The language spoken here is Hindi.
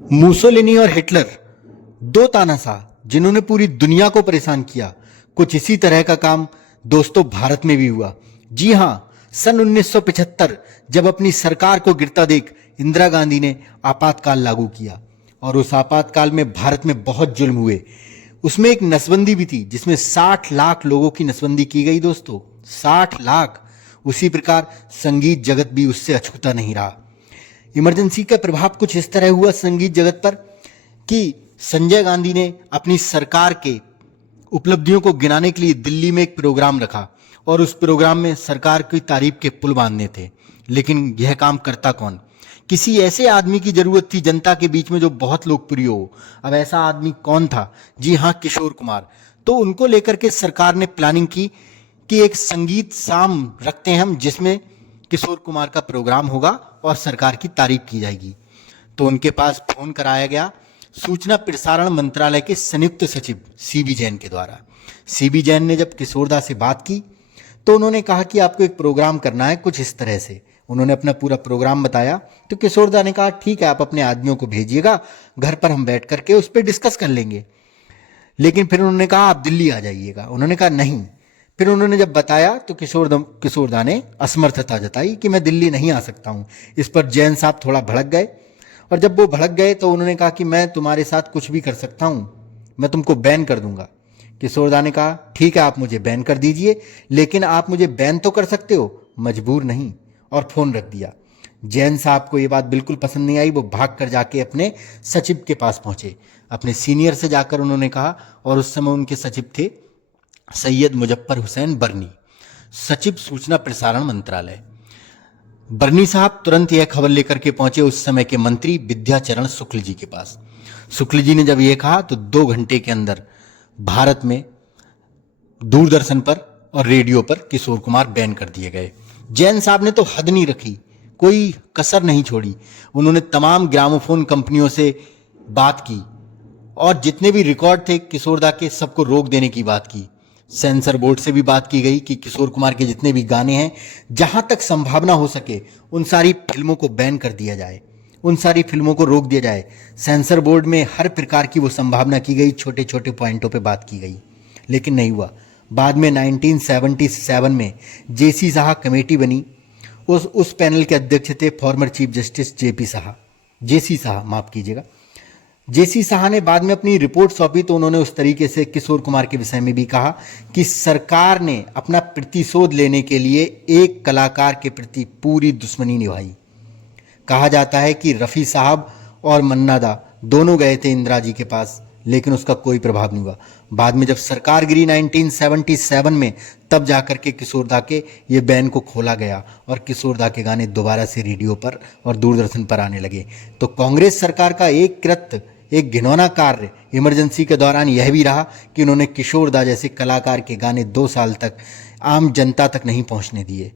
मुसोलिनी और हिटलर, दो तानाशाह जिन्होंने पूरी दुनिया को परेशान किया। कुछ इसी तरह का काम दोस्तों भारत में भी हुआ। जी हां, सन 1975 जब अपनी सरकार को गिरता देख इंदिरा गांधी ने आपातकाल लागू किया और उस आपातकाल में भारत में बहुत जुल्म हुए। उसमें एक नसबंदी भी थी जिसमें 60 लाख लोगों की नसबंदी की गई दोस्तों, 60 लाख। उसी प्रकार संगीत जगत भी उससे अछूता नहीं रहा। इमरजेंसी का प्रभाव कुछ इस तरह हुआ संगीत जगत पर कि संजय गांधी ने अपनी सरकार के उपलब्धियों को गिनाने के लिए दिल्ली में एक प्रोग्राम रखा और उस प्रोग्राम में सरकार की तारीफ के पुल बांधने थे। लेकिन यह काम करता कौन? किसी ऐसे आदमी की जरूरत थी जनता के बीच में जो बहुत लोकप्रिय हो। अब ऐसा आदमी कौन था? जी हाँ, किशोर कुमार। तो उनको लेकर के सरकार ने प्लानिंग की कि एक संगीत शाम रखते हैं हम, जिसमें किशोर कुमार का प्रोग्राम होगा और सरकार की तारीफ की जाएगी। तो उनके पास फोन कराया गया सूचना प्रसारण मंत्रालय के संयुक्त सचिव सीबी जैन के द्वारा। सीबी जैन ने जब किशोरदा से बात की तो उन्होंने कहा कि आपको एक प्रोग्राम करना है कुछ इस तरह से। उन्होंने अपना पूरा प्रोग्राम बताया तो किशोरदा ने कहा ठीक है, आप अपने आदमियों को भेजिएगा, घर पर हम बैठ करके उस पर डिस्कस कर लेंगे। लेकिन फिर उन्होंने कहा आप दिल्ली आ जाइएगा। उन्होंने कहा नहीं। फिर उन्होंने जब बताया तो किशोरदा ने असमर्थता जताई कि मैं दिल्ली नहीं आ सकता हूं। इस पर जैन साहब थोड़ा भड़क गए और जब वो भड़क गए तो उन्होंने कहा कि मैं तुम्हारे साथ कुछ भी कर सकता हूं, मैं तुमको बैन कर दूंगा। किशोरदा ने कहा ठीक है, आप मुझे बैन कर दीजिए, लेकिन आप मुझे बैन तो कर सकते हो, मजबूर नहीं। और फोन रख दिया। जैन साहब को ये बात बिल्कुल पसंद नहीं आई। वो भाग कर जाके अपने सचिव के पास पहुंचे, अपने सीनियर से जाकर उन्होंने कहा, और उस समय उनके सचिव थे सैयद मुजफ्फर हुसैन बर्नी, सचिव सूचना प्रसारण मंत्रालय। बर्नी साहब तुरंत यह खबर लेकर के पहुंचे उस समय के मंत्री विद्याचरण शुक्ल जी के पास। शुक्ल जी ने जब यह कहा तो 2 घंटे के अंदर भारत में दूरदर्शन पर और रेडियो पर किशोर कुमार बैन कर दिए गए। जैन साहब ने तो हद नहीं रखी, कोई कसर नहीं छोड़ी। उन्होंने तमाम ग्रामोफोन कंपनियों से बात की और जितने भी रिकॉर्ड थे किशोरदा के सबको रोक देने की बात की। सेंसर बोर्ड से भी बात की गई कि किशोर कुमार के जितने भी गाने हैं, जहां तक संभावना हो सके उन सारी फिल्मों को बैन कर दिया जाए, उन सारी फिल्मों को रोक दिया जाए। सेंसर बोर्ड में हर प्रकार की वो संभावना की गई, छोटे छोटे पॉइंटों पे बात की गई, लेकिन नहीं हुआ। बाद में 1977 में जेसी शाह कमेटी बनी। उस पैनल के अध्यक्ष थे फॉर्मर चीफ जस्टिस जेसी शाह, माफ कीजिएगा। जेसी शाह ने बाद में अपनी रिपोर्ट सौंपी तो उन्होंने उस तरीके से किशोर कुमार के विषय में भी कहा कि सरकार ने अपना प्रतिशोध लेने के लिए एक कलाकार के प्रति पूरी दुश्मनी निभाई। कहा जाता है कि रफ़ी साहब और मन्ना दा दोनों गए थे इंदिरा जी के पास, लेकिन उसका कोई प्रभाव नहीं हुआ। बाद में जब सरकार गिरी 1977 में, तब जाकर के किशोरदा के ये बैन को खोला गया और किशोरदा के गाने दोबारा से रेडियो पर और दूरदर्शन पर आने लगे। तो कांग्रेस सरकार का एक कृत्य, एक घिनौना कार्य इमरजेंसी के दौरान यह भी रहा कि उन्होंने किशोरदा जैसे कलाकार के गाने 2 साल तक आम जनता तक नहीं पहुंचने दिए।